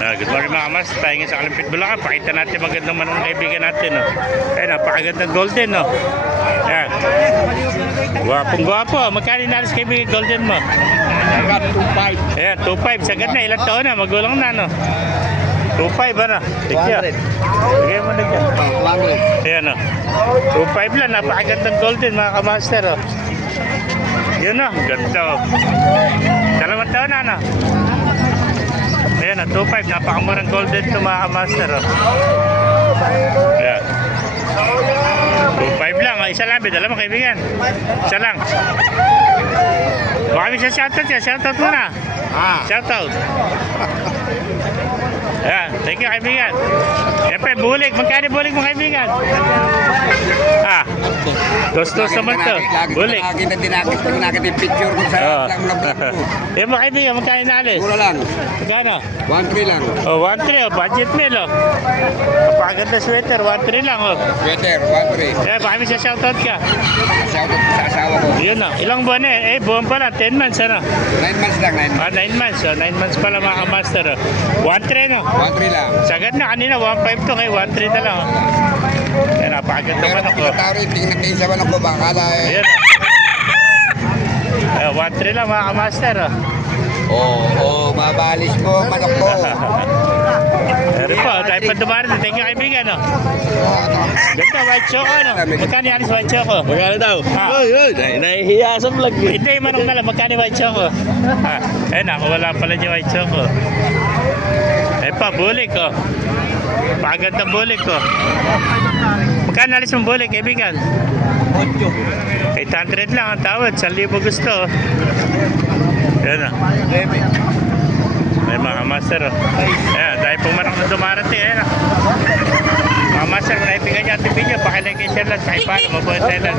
Good morning mga kamas, tayo ngayon sa Kalimpit Bulacan. Pakita natin magandang manong kaibigan natin. No? Ayan, napakagandang golden. No? Ayan. Gwapong gwapo. Magkano inalis kaibigan golden mo? 2.5. Ayan, 2.5. Sagad na, ilang taon na, magulang na. No? 2.5 ano? Tigyan. Bigay mo na dyan. Ayan o. 2.5 lang, napakagandang golden mga kamaster. Oh. Yun o, ganda o. 2 taon na ano? Ayan o, 2.5, napakamurang golden ito mga kamaster. Oh. Ayan. 2.5 lang, isa lang, dalawa kaibigan. Isa lang. Baka may shoutout yan, shoutout muna. Shoutout. Ayan, thank you kaibigan. Siyempre, bulik. Magkano bulik mo kaibigan? Dos-dos naman to. Bulik. Nakita yung picture ko sa vlog ko. Yan mo kaibigan, magkano inalis? Mura lang. Magkano? 1.3 lang. Oh, 1.3 oh, budget meal oh. Napakaganda sweater, 1.3 lang oh. Sweater, 1.3. Eh, baka may sa shoutout ka. Shoutout sa asawa ko. Yun oh, ilang buwan eh? Buwan pa lang, 10 months ano? 9 months lang, 9 months. 9 months oh, 9 months pala mga master oh. 1.3 no? 1.3 lang. Sagad na kanina, 1.5 to ngayon, 1.3 na lang oh. Eh, napakaganda Pero manok oh. taro yung tingnan kayo sa manok ko, baka Ayan oh. 1.3 lang mga master oh. Mabalis mo, manok ko. Pero po, tayo pa dumarin. Thank you kaibigan no? Ganda, white choco no? Magkano yan is white choco? Magkano daw? Nahihiya sa vlog eh. Hindi, manong na lang. Magkano white choco? Eh, nakawala pala niya white choco. Eh pa, bulik ko. Paganda bulik ko. Magkano alis mong bulik, kaibigan? 800 lang ang tawad. 1,000 gusto. Yan o. May mga master o. Ayan, dahil pong manok na dumarating. Ayan o. Mga master, kung naibigan niyo ating video, pakilike, share lang. Kahit paano, mabuhay tayo lang.